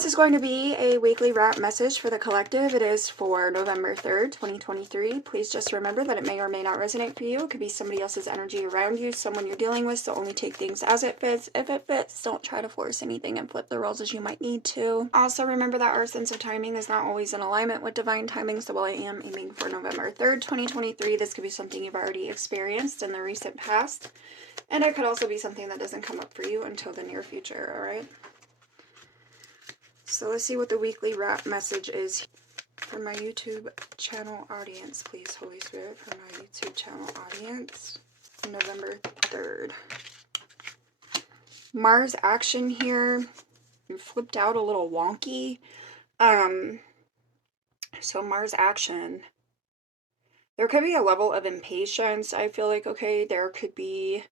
This is going to be a weekly wrap message for the collective. It is for November 3rd, 2023. Please just remember that it may or may not resonate for you. It could be somebody else's energy around you, someone you're dealing with, so only take things as it fits. If it fits, don't try to force anything and flip the roles as you might need to. Also, remember that our sense of timing is not always in alignment with divine timing, so while I am aiming for November 3rd, 2023, this could be something you've already experienced in the recent past, and it could also be something that doesn't come up for you until the near future, alright? So let's see what the weekly wrap message is for my YouTube channel audience, please, Holy Spirit, for my YouTube channel audience, November 3rd. Mars action here. You flipped out a little wonky. So Mars action. There could be a level of impatience. I feel like, okay, there could be...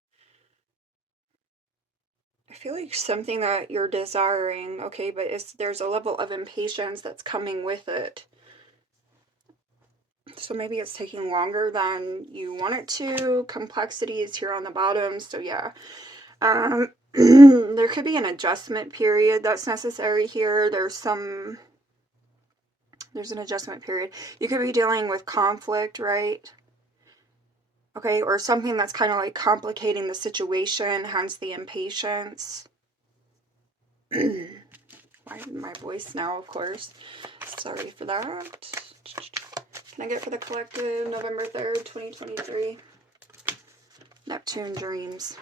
I feel like something that you're desiring, okay, but there's a level of impatience that's coming with it. So maybe it's taking longer than you want it to. Complexity is here on the bottom, so yeah. There could be an adjustment period that's necessary here. There's an adjustment period. You could be dealing with conflict, right? Okay, or something that's kind of like complicating the situation, hence the impatience. My voice now, of course. Sorry for that. Can I get for the collective November 3rd, 2023? Neptune dreams.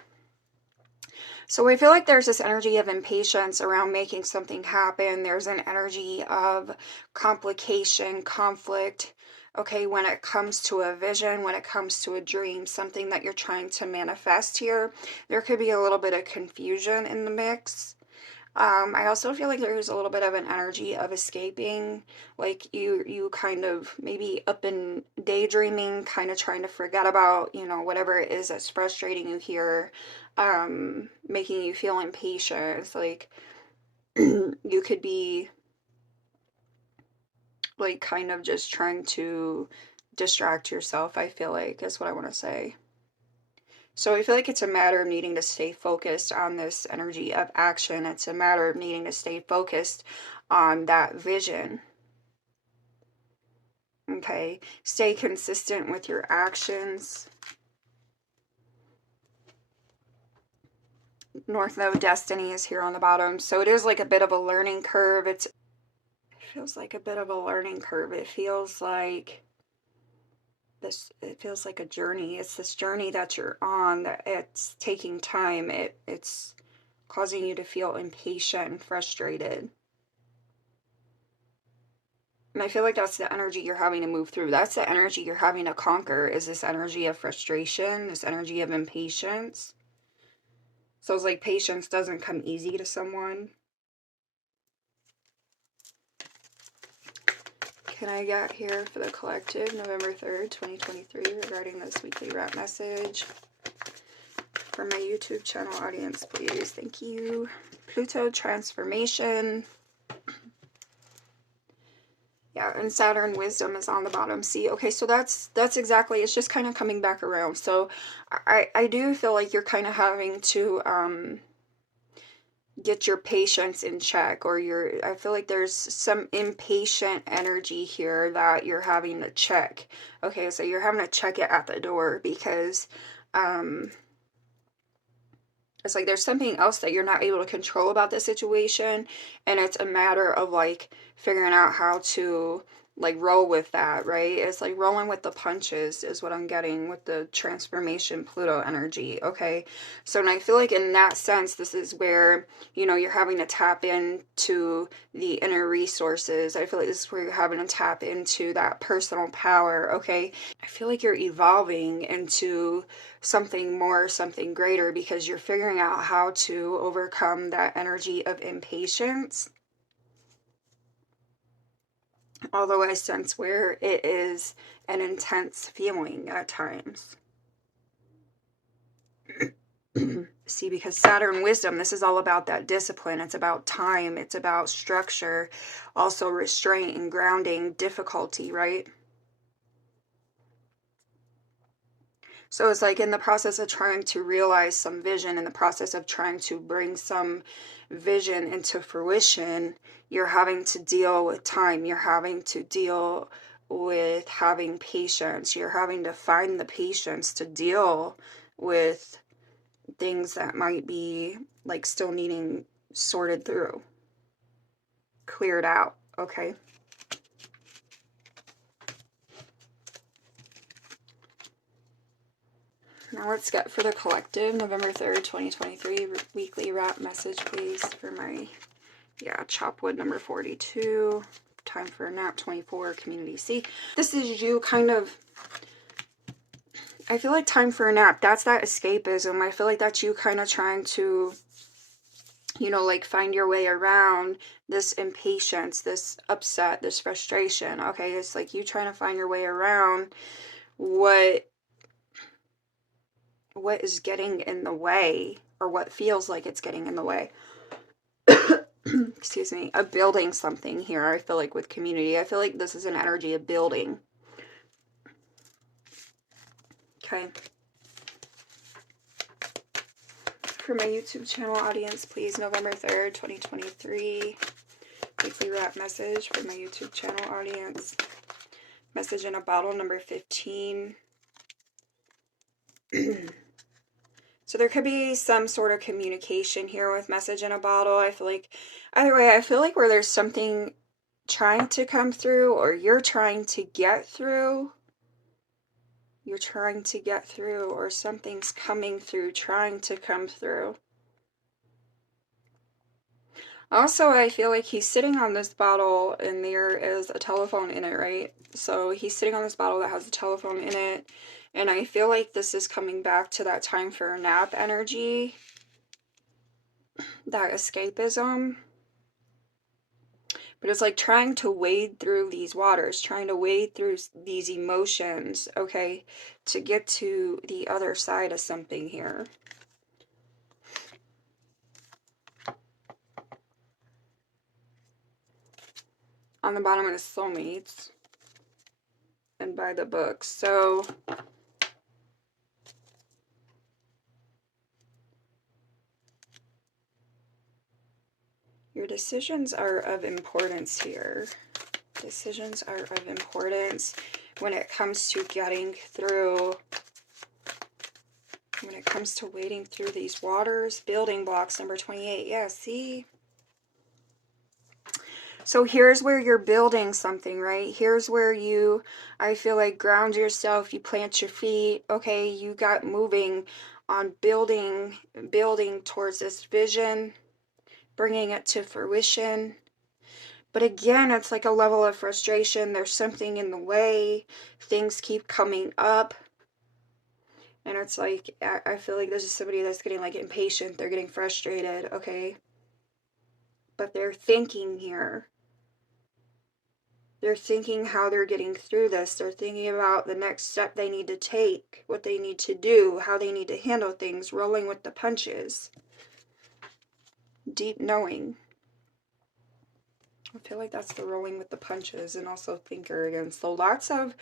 So I feel like there's this energy of impatience around making something happen. There's an energy of complication, conflict. Okay, when it comes to a vision, when it comes to a dream, something that you're trying to manifest here, there could be a little bit of confusion in the mix. I also feel like there's a little bit of an energy of escaping, like you kind of maybe up in daydreaming, kind of trying to forget about, you know, whatever it is that's frustrating you here, making you feel impatient. It's like you could be like kind of just trying to distract yourself, I feel like, is what I want to say. So I feel like it's a matter of needing to stay focused on this energy of action. It's a matter of needing to stay focused on that vision. Okay, stay consistent with your actions. North Node Destiny is here on the bottom. So it is like a bit of a learning curve. It feels like a bit of a learning curve. It feels like it feels like a journey. It's this journey that you're on, that it's taking time. It's causing you to feel impatient and frustrated. And I feel like that's the energy you're having to move through. That's the energy you're having to conquer, is this energy of frustration, this energy of impatience. So it's like patience doesn't come easy to someone. Can I get here for the collective November 3rd, 2023 regarding this weekly wrap message for my YouTube channel audience, please? Thank you. Pluto transformation. Yeah, and Saturn wisdom is on the bottom. See, okay, so that's exactly, it's just kind of coming back around. So I do feel like you're kind of having to get your patience in check, or I feel like there's some impatient energy here that you're having to check. Okay, so you're having to check it at the door, because it's like there's something else that you're not able to control about the situation, and it's a matter of like figuring out how to like roll with that, right? It's like rolling with the punches is what I'm getting with the transformation Pluto energy, okay? So, and I feel like in that sense, this is where, you know, you're having to tap into the inner resources. I feel like this is where you're having to tap into that personal power, okay? I feel like you're evolving into something more, something greater, because you're figuring out how to overcome that energy of impatience. Although I sense where it is an intense feeling at times. See, because Saturn wisdom, this is all about that discipline. It's about time. It's about structure. Also restraint and grounding, difficulty, right? So it's like in the process of trying to realize some vision, in the process of trying to bring some vision into fruition, you're having to deal with time. You're having to deal with having patience. You're having to find the patience to deal with things that might be like still needing sorted through, cleared out, okay? Now let's get for the collective, November 3rd, 2023, weekly wrap message, please, for my, Chopwood number 42, Time for a Nap 24, Community C. This is you kind of, I feel like time for a nap, that's that escapism. I feel like that's you kind of trying to, you know, like find your way around this impatience, this upset, this frustration, okay? It's like you trying to find your way around what is getting in the way, or what feels like it's getting in the way. Excuse me, of building something here. I feel like with community, I feel like this is an energy of building. Okay. For my YouTube channel audience, please, November 3rd, 2023, weekly wrap message for my YouTube channel audience. Message in a bottle number 15. So there could be some sort of communication here with message in a bottle. I feel like, either way, I feel like where there's something trying to come through, or you're trying to get through. You're trying to get through, or something's coming through, trying to come through. Also, I feel like he's sitting on this bottle and there is a telephone in it, right? So he's sitting on this bottle that has a telephone in it. And I feel like this is coming back to that time for a nap energy. That escapism. But it's like trying to wade through these waters, trying to wade through these emotions, okay, to get to the other side of something here. On the bottom of the soulmates and by the book. So your decisions are of importance here. Decisions are of importance when it comes to getting through, when it comes to wading through these waters. Building blocks, number 28. Yeah, see? So here's where you're building something, right? Here's where you, I feel like, ground yourself, you plant your feet, okay? You got moving on building towards this vision, bringing it to fruition. But again, it's like a level of frustration. There's something in the way. Things keep coming up. And it's like, I feel like this is somebody that's getting like impatient. They're getting frustrated, okay? But they're thinking here. They're thinking how they're getting through this. They're thinking about the next step they need to take, what they need to do, how they need to handle things, rolling with the punches. Deep knowing. I feel like that's the rolling with the punches, and also thinker again. So lots of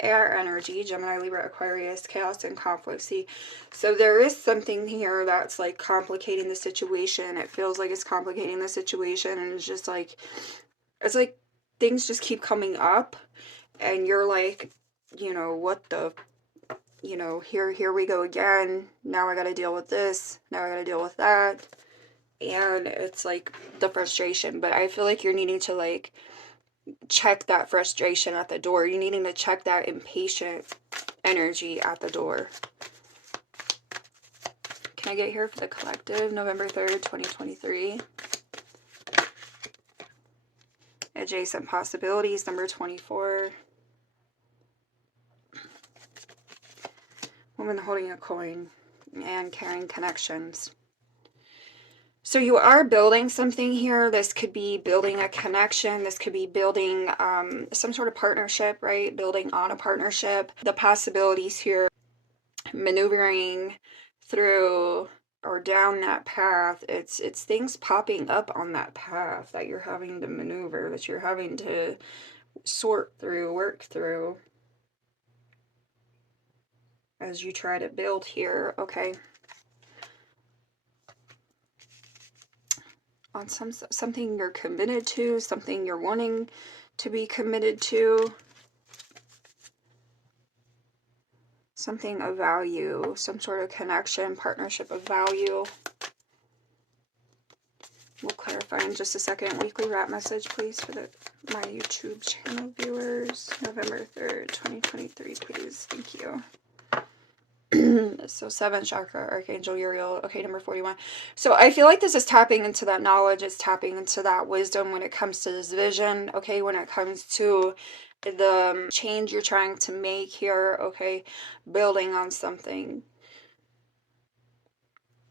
air energy, Gemini, Libra, Aquarius, chaos and conflict. See, so there is something here that's like complicating the situation. It feels like it's complicating the situation, and it's just like, it's like things just keep coming up, and you're like, you know, what the, you know, here we go again. Now I got to deal with this. Now I got to deal with that. And it's like the frustration, but I feel like you're needing to like check that frustration at the door. You're needing to check that impatient energy at the door. Can I get here for the collective, November 3rd, 2023? Adjacent possibilities, number 24. Woman holding a coin and carrying connections. So you are building something here. This could be building a connection. This could be building some sort of partnership, right? Building on a partnership. The possibilities here, maneuvering through or down that path. It's things popping up on that path that you're having to maneuver, that you're having to sort through, work through. as you try to build here, okay? On something you're committed to, something you're wanting to be committed to, something of value, some sort of connection, partnership of value. We'll clarify in just a second. Weekly wrap message, please, for my YouTube channel viewers. November 3rd, 2023, please. Thank you. So 7th chakra, Archangel Uriel. Okay, number 41. So I feel like this is tapping into that knowledge. It's tapping into that wisdom when it comes to this vision. Okay, when it comes to the change you're trying to make here. Okay, building on something.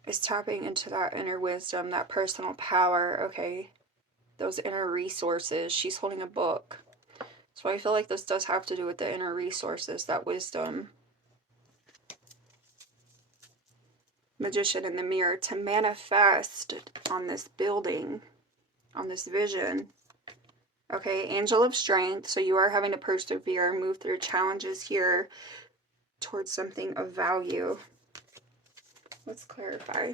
Is tapping into that inner wisdom, that personal power, okay? Those inner resources. She's holding a book. So I feel like this does have to do with the inner resources, that wisdom. Magician in the mirror, to manifest on this building, on this vision. Okay, angel of strength. So you are having to persevere, move through challenges here towards something of value. Let's clarify.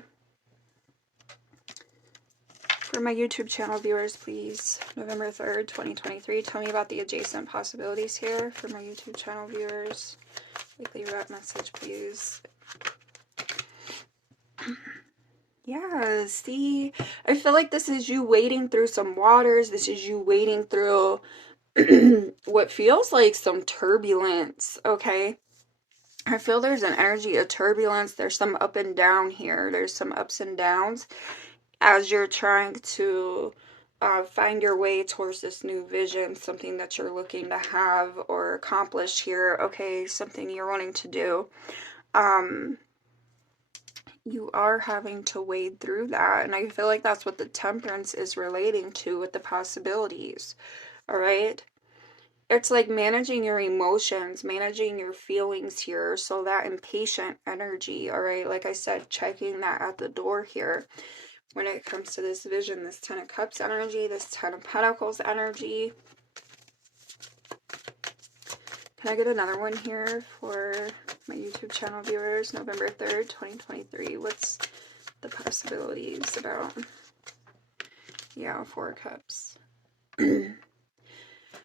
For my YouTube channel viewers, please, November 3rd, 2023, tell me about the adjacent possibilities here for my YouTube channel viewers. Weekly wrap message, please. Yeah, see, I feel like this is you wading through some waters. This is you wading through what feels like some turbulence, okay? I feel there's an energy of turbulence. There's some up and down here. There's some ups and downs as you're trying to find your way towards this new vision, something that you're looking to have or accomplish here, okay, something you're wanting to do. You are having to wade through that, and I feel like that's what the temperance is relating to with the possibilities, all right? It's like managing your emotions, managing your feelings here. So that impatient energy, all right, like I said, checking that at the door here when it comes to this vision, this 10 of Cups energy, this 10 of Pentacles energy. Can I get another one here for my YouTube channel viewers? November 3rd, 2023. What's the possibilities about? Yeah, 4 of Cups.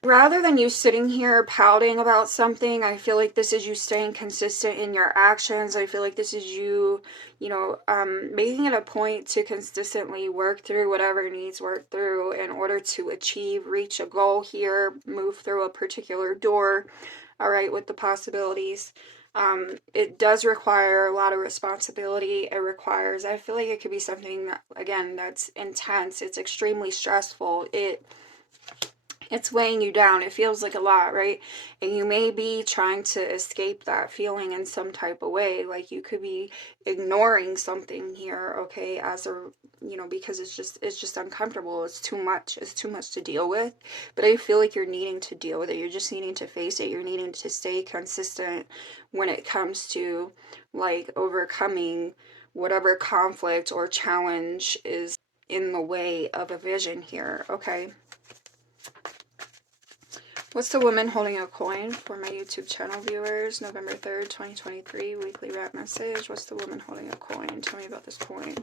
Rather than you sitting here pouting about something, I feel like this is you staying consistent in your actions. I feel like this is you, making it a point to consistently work through whatever needs work through in order to achieve, reach a goal here, move through a particular door, all right, with the possibilities. It does require a lot of responsibility. It requires, I feel like it could be something that, again, that's intense. It's extremely stressful. It's weighing you down. It feels like a lot, right? And you may be trying to escape that feeling in some type of way. Like you could be ignoring something here, okay, as a, because it's just uncomfortable. It's too much. It's too much to deal with. But I feel like you're needing to deal with it. You're just needing to face it. You're needing to stay consistent when it comes to like overcoming whatever conflict or challenge is in the way of a vision here, okay? What's the woman holding a coin for my YouTube channel viewers? November 3rd, 2023, weekly wrap message. What's the woman holding a coin? Tell me about this coin.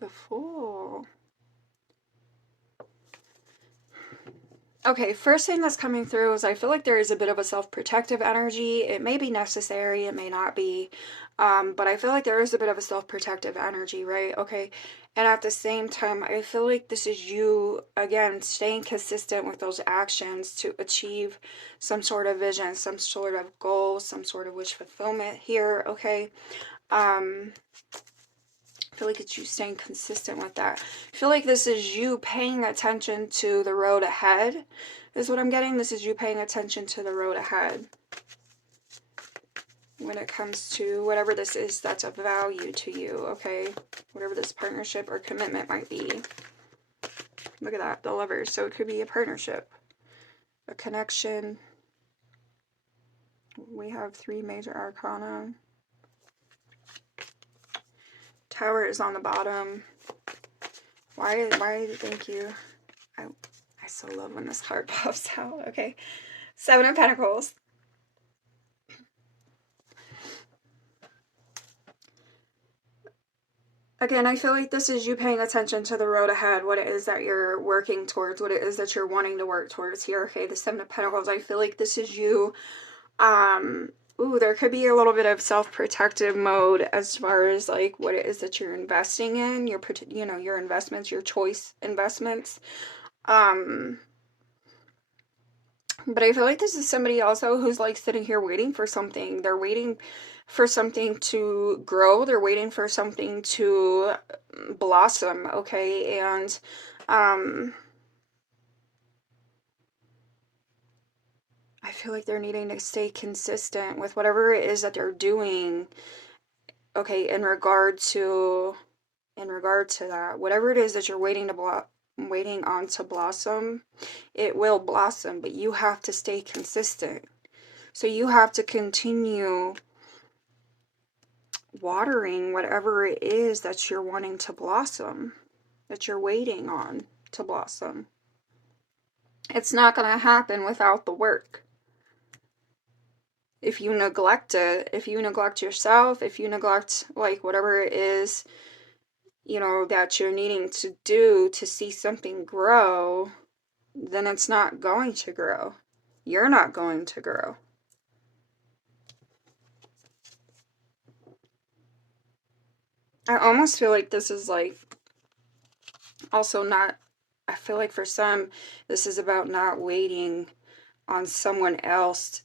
The Fool. Okay, first thing that's coming through is I feel like there is a bit of a self-protective energy. It may be necessary, it may not be, but I feel like there is a bit of a self-protective energy, right? Okay, and at the same time, I feel like this is you, again, staying consistent with those actions to achieve some sort of vision, some sort of goal, some sort of wish fulfillment here, okay? I feel like it's you staying consistent with that. I feel like this is you paying attention to the road ahead, is what I'm getting. This is you paying attention to the road ahead when it comes to whatever this is that's of value to you, okay? Whatever this partnership or commitment might be. Look at that, the Lovers. So it could be a partnership, a connection. We have 3 major arcana. Tower is on the bottom. Why, thank you. I so love when this card pops out. Okay. 7 of Pentacles. Again, I feel like this is you paying attention to the road ahead, what it is that you're working towards, what it is that you're wanting to work towards here. Okay, the 7 of Pentacles, I feel like this is you, ooh, there could be a little bit of self-protective mode as far as like what it is that you're investing in, your, you know, your investments, your choice investments. But I feel like this is somebody also who's like sitting here waiting for something. They're waiting for something to grow. They're waiting for something to blossom, okay? And I feel like they're needing to stay consistent with whatever it is that they're doing, okay, in regard to that. Whatever it is that you're waiting on to blossom, it will blossom, but you have to stay consistent. So you have to continue watering whatever it is that you're wanting to blossom, that you're waiting on to blossom. It's not going to happen without the work. If you neglect it, if you neglect yourself, if you neglect like whatever it is, you know, that you're needing to do to see something grow, then it's not going to grow. You're not going to grow. I almost feel like this is like also not, I feel like for some, this is about not waiting on someone else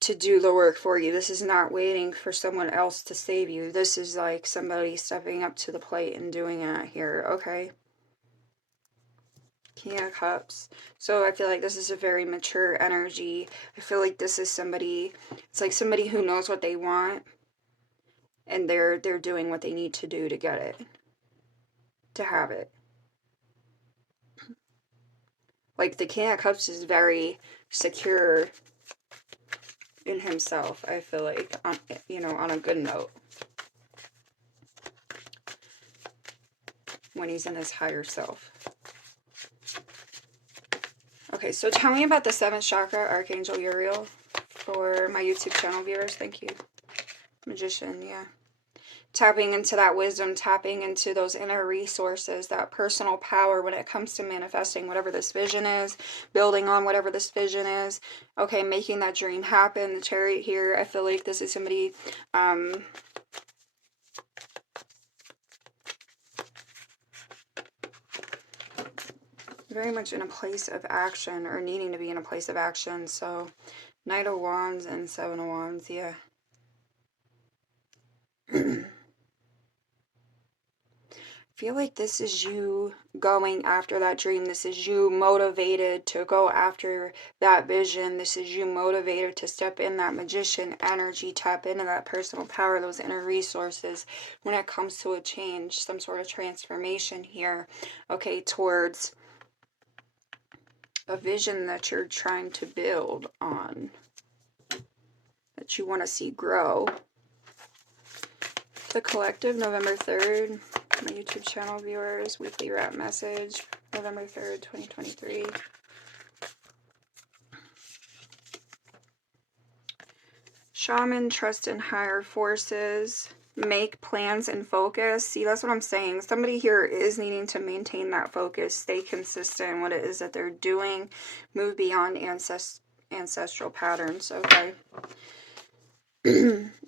to do the work for you. This is not waiting for someone else to save you. This is like somebody stepping up to the plate and doing it here, okay? King of Cups. So I feel like this is a very mature energy. I feel like this is somebody, it's like somebody who knows what they want, and they're doing what they need to do to get it, to have it. Like the King of Cups is very secure in himself, I feel like, on, you know, on a good note. When he's in his higher self. Okay, so tell me about the 7th chakra, Archangel Uriel, for my YouTube channel viewers. Thank you. Magician, yeah. Tapping into that wisdom, tapping into those inner resources, that personal power when it comes to manifesting whatever this vision is, building on whatever this vision is. Okay, making that dream happen. The Chariot here, I feel like this is somebody, very much in a place of action, or needing to be in a place of action. So, Knight of Wands and 7 of Wands, yeah. Feel like this is you going after that dream. This is you motivated to go after that vision. This is you motivated to step in that magician energy, tap into that personal power, those inner resources when it comes to a change, some sort of transformation here, okay, towards a vision that you're trying to build on, that you want to see grow. The Collective, November 3rd. My YouTube channel viewers, weekly wrap message, November 3rd, 2023. Shaman, trust in higher forces, make plans and focus. See, that's what I'm saying. Somebody here is needing to maintain that focus, stay consistent in what it is that they're doing, move beyond ancestral patterns, okay?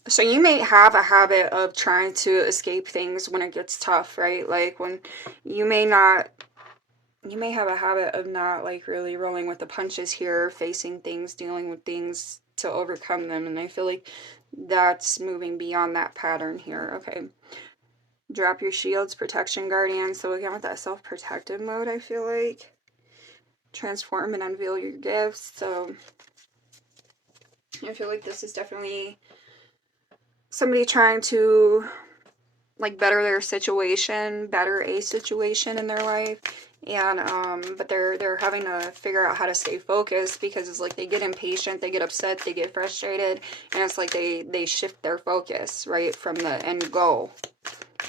So you may have a habit of trying to escape things when it gets tough, right? Like when you may have a habit of not like really rolling with the punches here, facing things, dealing with things to overcome them. And I feel like that's moving beyond that pattern here. Okay. Drop your shields, protection guardian. So again, with that self-protective mode, I feel like transform and unveil your gifts. So I feel like this is definitely somebody trying to like better their situation, better a situation in their life, and but they're having to figure out how to stay focused, because it's like they get impatient, they get upset, they get frustrated, and it's like they shift their focus right from the end goal,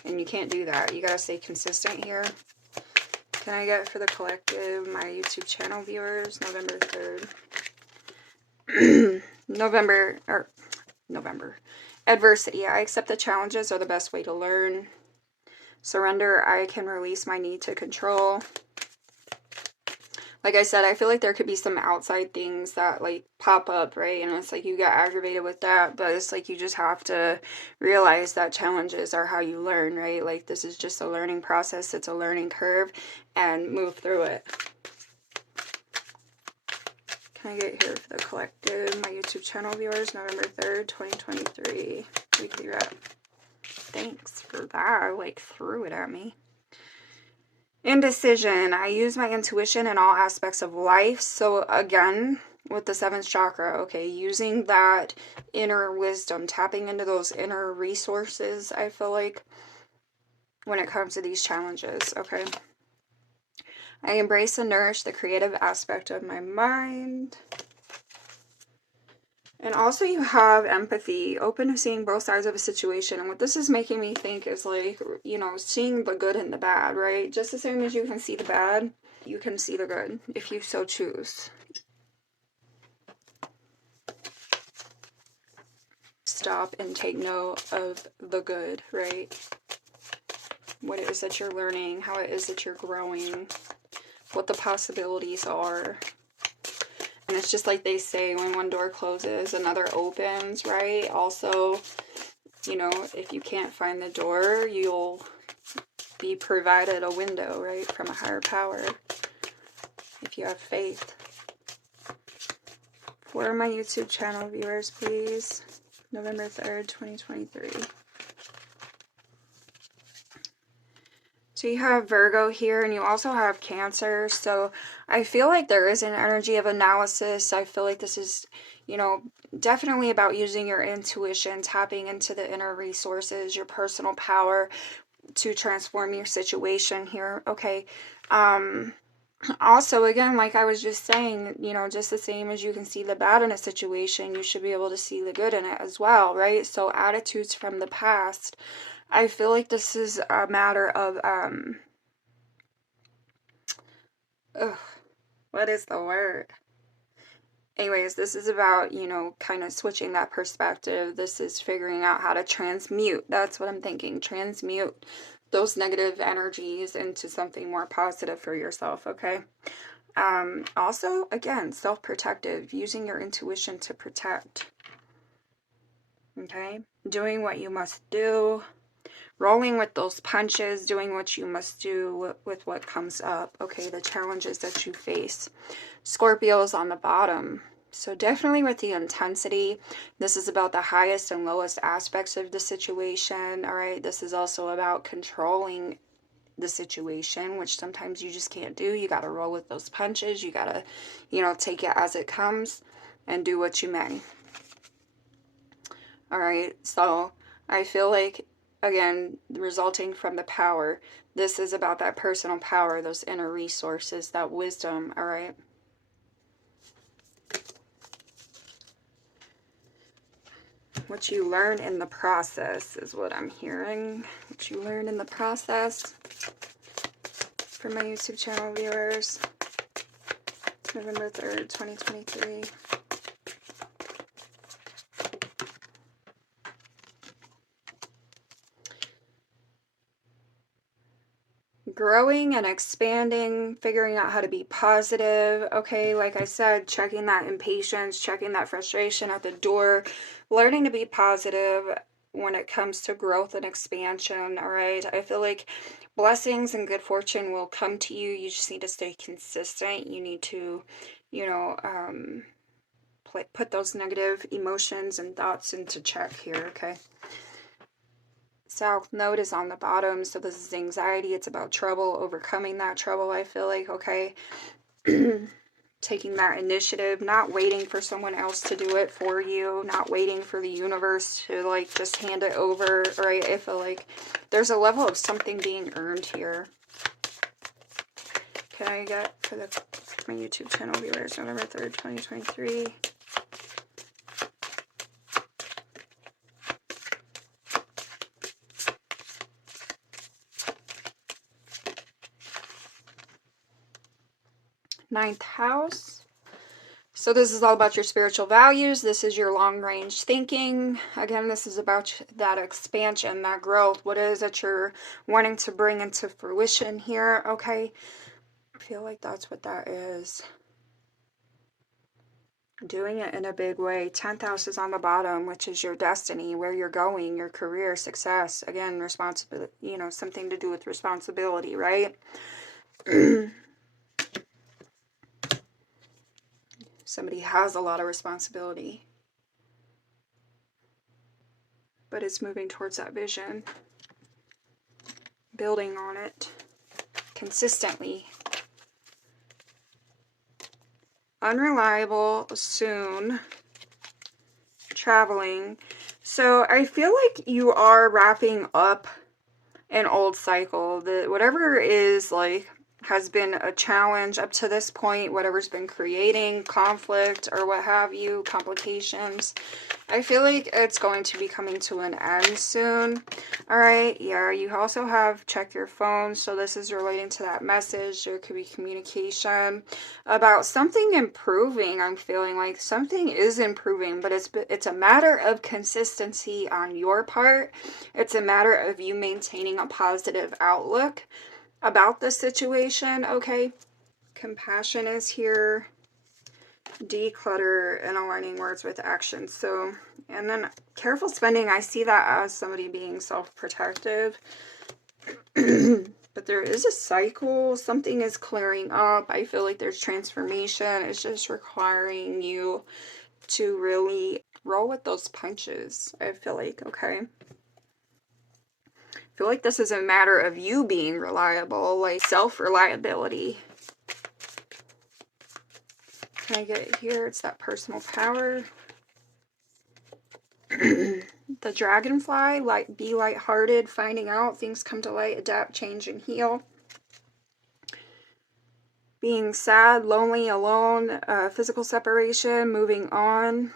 and you can't do that. You gotta stay consistent here. Can I get for the collective, my YouTube channel viewers, November 3rd? November. Adversity. I accept the challenges are the best way to learn. Surrender. I can release my need to control. Like I said, I feel like there could be some outside things that like pop up, right? And it's like you get aggravated with that, but it's like you just have to realize that challenges are how you learn, right? Like this is just a learning process. It's a learning curve, and move through it. Can I get here for the collective, my YouTube channel viewers, November 3rd, 2023, weekly rep. Thanks for that. Like threw it at me. Indecision. I use my intuition in all aspects of life. So again, with the 7th chakra, okay, using that inner wisdom, tapping into those inner resources, I feel like, when it comes to these challenges, okay. I embrace and nourish the creative aspect of my mind. And also you have empathy, open to seeing both sides of a situation. And what this is making me think is like, you know, seeing the good and the bad, right? Just as soon as you can see the bad, you can see the good, if you so choose. Stop and take note of the good, right? What it is that you're learning, how it is that you're growing, what the possibilities are. And it's just like they say, when one door closes, another opens, right? Also, you know, if you can't find the door, you'll be provided a window, right? From a higher power, if you have faith. For my YouTube channel viewers, please. November 3rd, 2023. So you have Virgo here, and you also have Cancer. So I feel like there is an energy of analysis. I feel like this is, you know, definitely about using your intuition, tapping into the inner resources, your personal power to transform your situation here. Okay. Also, again, like I was just saying, you know, just the same as you can see the bad in a situation, you should be able to see the good in it as well, right? So attitudes from the past. I feel like this is a matter of, what is the word? Anyways, this is about, you know, kind of switching that perspective. This is figuring out how to transmute. That's what I'm thinking. Transmute those negative energies into something more positive for yourself, okay? Also, again, self-protective, using your intuition to protect, okay? Doing what you must do. Rolling with those punches, doing what you must do with what comes up, okay, the challenges that you face. Scorpio's on the bottom. So definitely with the intensity, this is about the highest and lowest aspects of the situation, all right? This is also about controlling the situation, which sometimes you just can't do. You got to roll with those punches. You got to, you know, take it as it comes and do what you may. All right, so I feel like, again, resulting from the power, this is about that personal power, those inner resources, that wisdom, all right? What you learn in the process is what I'm hearing. What you learn in the process for my YouTube channel viewers. November 3rd, 2023. Growing and expanding, figuring out how to be positive, okay, like I said, checking that impatience, checking that frustration at the door, learning to be positive when it comes to growth and expansion, all right? I feel like blessings and good fortune will come to you. You just need to stay consistent. You need to, you know, put those negative emotions and thoughts into check here, okay? South Node is on the bottom, so this is anxiety. It's about trouble, overcoming that trouble, I feel like, okay? Taking that initiative, not waiting for someone else to do it for you, not waiting for the universe to, like, just hand it over, right? I feel like there's a level of something being earned here. Can I get for my YouTube channel viewers, November 3rd, 2023? 9th house. So this is all about your spiritual values. This is your long-range thinking. Again, this is about that expansion, that growth. What is it you're wanting to bring into fruition here? Okay. I feel like that's what that is. Doing it in a big way. 10th house is on the bottom, which is your destiny, where you're going, your career, success. Again, responsibility, you know, something to do with responsibility, right? Somebody has a lot of responsibility, but it's moving towards that vision, building on it consistently. Unreliable, soon, traveling. So I feel like you are wrapping up an old cycle. That whatever is like has been a challenge up to this point, whatever's been creating conflict or what have you, complications, I feel like it's going to be coming to an end soon. All right, yeah, you also have check your phone. So this is relating to that message. There could be communication about something improving. I'm feeling like something is improving, but it's a matter of consistency on your part. It's a matter of you maintaining a positive outlook about the situation, okay? Compassion is here. Declutter and aligning words with action. So, and then careful spending, I see that as somebody being self-protective. But there is a cycle. Something is clearing up. I feel like there's transformation. It's just requiring you to really roll with those punches, I feel like, okay? I feel like this is a matter of you being reliable, like self-reliability. Can I get it here? It's that personal power. The dragonfly, like, be lighthearted, finding out things come to light, adapt, change, and heal. Being sad, lonely, alone, physical separation, moving on.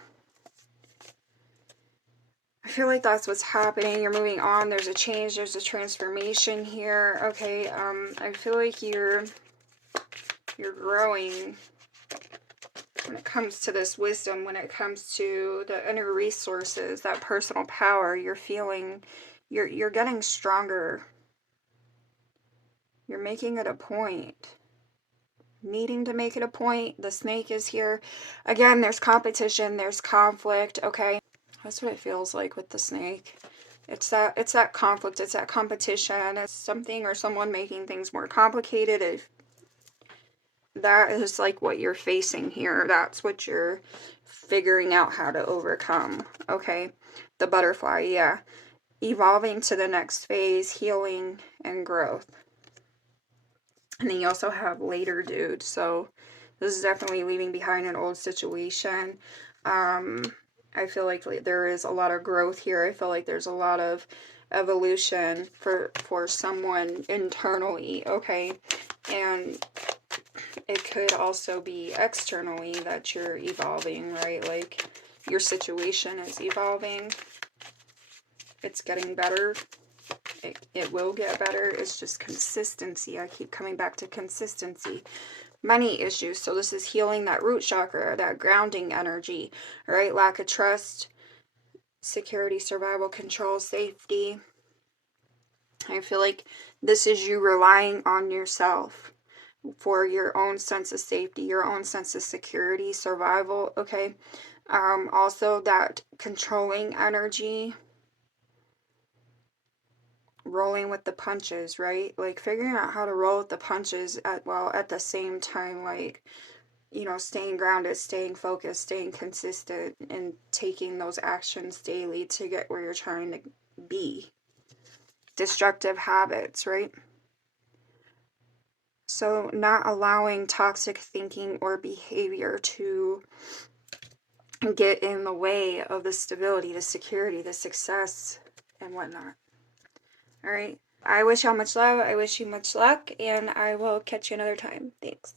I feel like that's what's happening. You're moving on. There's a change. There's a transformation here. Okay, I feel like you're growing when it comes to this wisdom, when it comes to the inner resources, that personal power. You're feeling, you're getting stronger. You're making it a point. Needing to make it a point. The snake is here. Again, there's competition. There's conflict. Okay. That's what it feels like with the snake. It's that conflict, it's that competition, it's something or someone making things more complicated. If that is like what you're facing here, that's what you're figuring out how to overcome, okay? The butterfly, yeah. Evolving to the next phase, healing and growth. And then you also have later dude, so this is definitely leaving behind an old situation. I feel like there is a lot of growth here. I feel like there's a lot of evolution for someone internally, okay? And it could also be externally that you're evolving, right? Like your situation is evolving. It's getting better. It will get better. It's just consistency. I keep coming back to consistency. Money issues. So this is healing that root chakra, that grounding energy, right? Lack of trust, security, survival, control, safety. I feel like this is you relying on yourself for your own sense of safety, your own sense of security, survival, okay? Also that controlling energy, rolling with the punches, right? Like figuring out how to roll with the punches while at the same time, like, you know, staying grounded, staying focused, staying consistent, and taking those actions daily to get where you're trying to be. Destructive habits, right? So not allowing toxic thinking or behavior to get in the way of the stability, the security, the success, and whatnot. All right. I wish y'all much love. I wish you much luck, and I will catch you another time. Thanks.